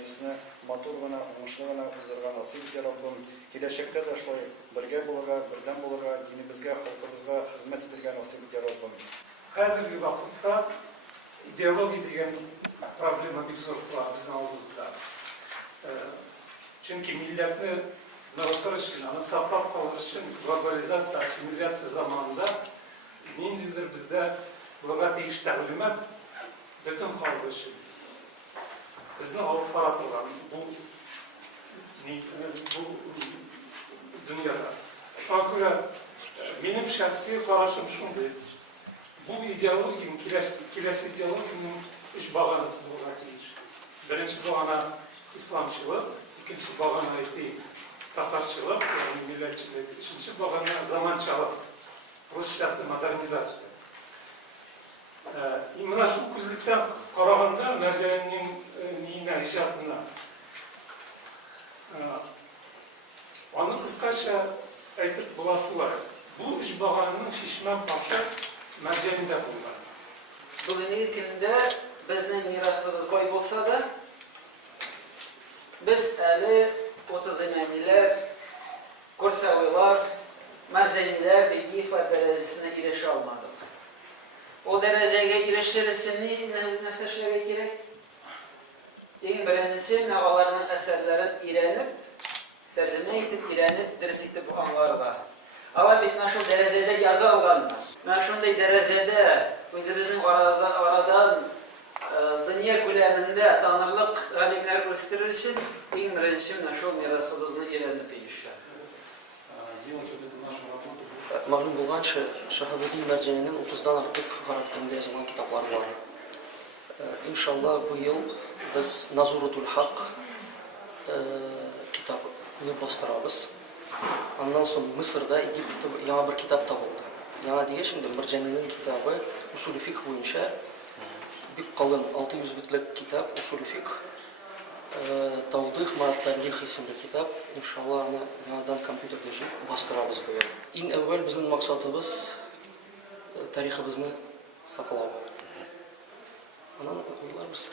мәҗлисне матур гына, уңышлы гына узарга насыйп итә Раббым. Киләчәктә дә шулай бергә булырга, бердәм булырга, динебезгә, халкыбызга хезмәт итәргә насыйп итә Раббым. Хәзерге вакытта идеология дигән проблема бик зур була безнең алдыбызда. Чөнки милләтне ныгытыр өчен, аны саклап калыр өчен глобализация, ассимиляция заманында ниндидер бездә булырга тиеш тәгълимат бөтен халык өчен. Безнең алып каратылган бу дөньяда. Шуңа күрә минем шәхси карашым шундый. Bu ideologinin, kilesi ideologinin üç bağanası bulmak gerekir. Birinci bağana İslamçılık, ikinci bağana Tatarçılık, yani milletçilik, üçüncü bağana zamançılık, Rusçası modernizatsiya. Mana shu ko'zlikdan qaraganda Marjanining ijodini uni qisqacha aytib bo'lashular. Bu üç bağanın şişman parça Marjanida bulunur. Bugünkü gündə bizning mirasımız boy bolsa da biz əli 30-lar, Kursavilar, Marjanilar ve Yifar derecesine erişe almadık. O dereceye erişir için ne seçmek gerek? En birincisi nağalarının eserlerini öğrenip, tercüme edip, öğrenip, ders edip anlarda. Ama bitmez şu derecede yazı alganlar. Ben şunday derecede özümüzün aradan dünya güleminde tanırlık alimler gösterir için en birinci şu mirasımızı öğrenip inşallah. Мәгълүм булганча, Шаһабуддин Марҗанинең 30-дан артык гарәп телендә язылган китаплар бар. Иншалла, бу ел без Назурутул Хак китабын бастырабыз. Андан соң Мисырда Египетта яңа бер китап табылды. Яңа дигәч инде Марҗанинең китабы Усул фикъ буенча бик калын 600 битлек китап Усул фикъ Тавдих ма Тарих исемле китап. Иншалла, аны яңадан компьютерда бастырабыз бу ел. Иң әүвәл безнең максатыбыз тарихыбызны саклау. Аннан уйларбыз.